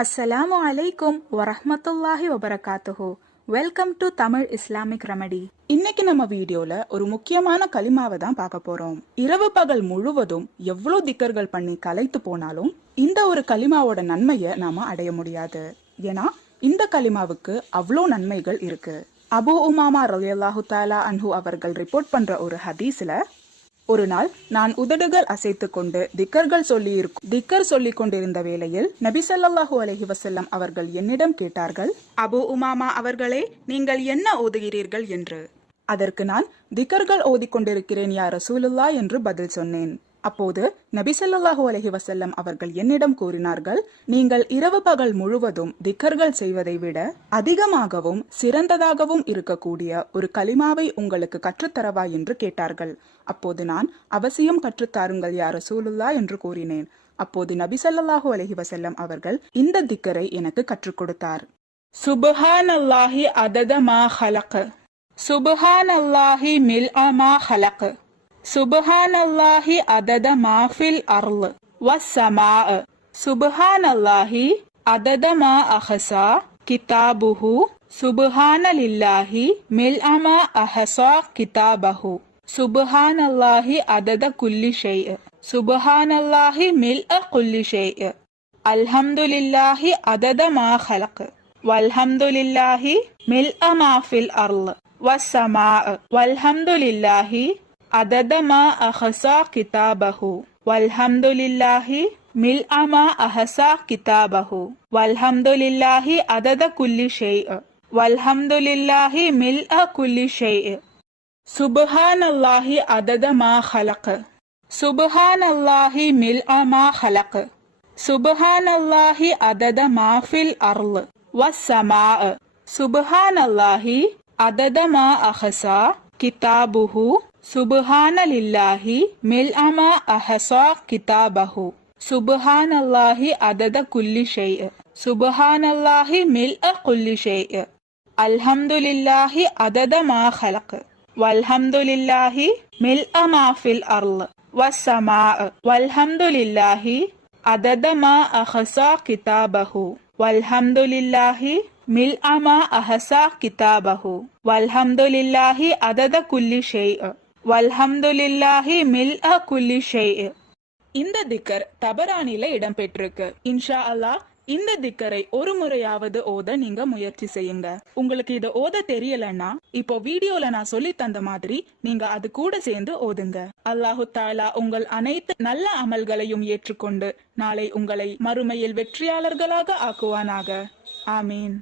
அஸ்ஸலாமு அலைக்கும் வரஹ்மத்துல்லாஹி வபரகாத்துஹு. Welcome to Tamil Islamic remedy. இன்னைக்கு நம்ம வீடியோல ஒரு முக்கியமான கலிமாவை தான் பார்க்க போறோம். இரவு பகல் முழுவதும் எவ்வளவு திக்கர்கள் பண்ணி கலைத்து போனாலும் இந்த ஒரு கலிமாவோட நன்மையை நாம அடைய முடியாது. ஏன்னா இந்த கலிமாவுக்கு அவ்வளோ நன்மைகள் இருக்கு. அபு உமாமா ரலியல்லாஹு தஆலா அன்ஹு அவர்கள் ரிப்போர்ட் பண்ற ஒரு ஹதீஸ்ல, ஒரு நாள் நான் உதடுகள் அசைத்து கொண்டு திக்கர் சொல்லிக் கொண்டிருந்த வேளையில் நபி ஸல்லல்லாஹு அலைஹி வஸல்லம் அவர்கள் என்னிடம் கேட்டார்கள், அபு உமாமா அவர்களே, நீங்கள் என்ன ஓதுகிறீர்கள் என்று. அதற்கு நான் திக்கர்கள் ஓதிக்கொண்டிருக்கிறேன் யா ரசூலுல்லாஹ் என்று பதில் சொன்னேன். அப்போது நபி ஸல்லல்லாஹு அலைஹி வஸல்லம் அவர்கள் என்னிடம் கூறினார்கள், நீங்கள் இரவு பகல் முழுவதும் திக்கர்கள் செய்வதை விட அதிகமாகவும் சிறந்ததாகவும் இருக்கக்கூடிய ஒரு கலிமாவை உங்களுக்கு கற்றுத்தரவா என்று கேட்டார்கள். அப்போது நான் அவசியம் கற்றுத்தாருங்கள் யா ரசூலுல்லாஹ் என்று கூறினேன். அப்போது நபி ஸல்லல்லாஹு அலைஹி வஸல்லம் அவர்கள் இந்த திக்கரை எனக்கு கற்றுக் கொடுத்தார். சுப்ஹானல்லாஹி அதத மா ஹலக, சுப்ஹானல்லாஹி மில்அ மா ஹலக, சுப்ஹானல்லாஹி அதத மா ஃபில் அர்ள் வஸ்ஸமாஅ, சுப்ஹானல்லாஹி அதத மா அஹஸா கிதாபுஹு, சுப்ஹானலில்லாஹி மில்அ மா அஹஸா கிதாபஹு, சுப்ஹானல்லாஹி அதத குல்லி ஷைஅ, சுப்ஹானல்லாஹி மில்அ குல்லி ஷைஅ, அல்ஹம்துலில்லாஹி அதத மா ஹலக, வல்ஹம்துலில்லாஹி மில்அ மா ஃபில் அர்ள் வஸ்ஸமாஅ, வல்ஹம்துலில்லாஹி அதத மா அஹஸா கிதாபஹு, வல்ஹம்துலில்லாஹி மில்அ மா அஹஸா கிதாபஹு, வல்ஹம்துலில்லாஹி அதத குல்லி ஷைஅ, வல்ஹம்துலில்லாஹி மில்அ குல்லி ஷைஅ, சுப்ஹானல்லாஹி அதத மா ஹலக, சுப்ஹானல்லாஹி மில்அ மா ஹலக, சுப்ஹானல்லாஹி அதத மா ஃபில் அர்ள் வஸ்ஸமாஅ, சுப்ஹானல்லாஹி அதத மா அஹஸா கிதாபுஹு, சுப்ஹானலில்லாஹி மில்அ மா அஹஸா கிதாபஹு, சுப்ஹானல்லாஹி அதத குல்லி ஷைஅ, சுப்ஹானல்லாஹி மில்அ குல்லி ஷைஅ, அல்ஹம்துலில்லாஹி அதத மா ஹலக, வல்ஹம்துலில்லாஹி மில்அ மா ஃபில் அர்ள் வஸ்ஸமாஅ, வல்ஹம்துலில்லாஹி அதத மா அஹஸா கிதாபஹு, வல்ஹம்துலில்லாஹி மில்அ மா அஹஸா கிதாபஹு, வல்ஹம்துலில்லாஹி அதத குல்லி ஷைஅ, வல்ஹம்துலில்லாஹி மில்அ குல்லி ஷைஅ. இந்த திக்கர் தபரானில இடம்பெற்றிருக்கு. இன்ஷா அல்லாஹ் இந்த திக்கரை ஒரு முறையாவது ஓத நீங்க முயற்சி செய்யுங்க. உங்களுக்கு இதை ஓத தெரியலன்னா இப்போ வீடியோல நான் சொல்லி தந்த மாதிரி நீங்க அது கூட சேர்ந்து ஓதுங்க. அல்லாஹு தஆலா உங்கள் அனைத்து நல்ல அமல்களையும் ஏற்றுக்கொண்டு நாளை உங்களை மறுமையில் வெற்றியாளர்களாக ஆக்குவானாக. ஆமீன்.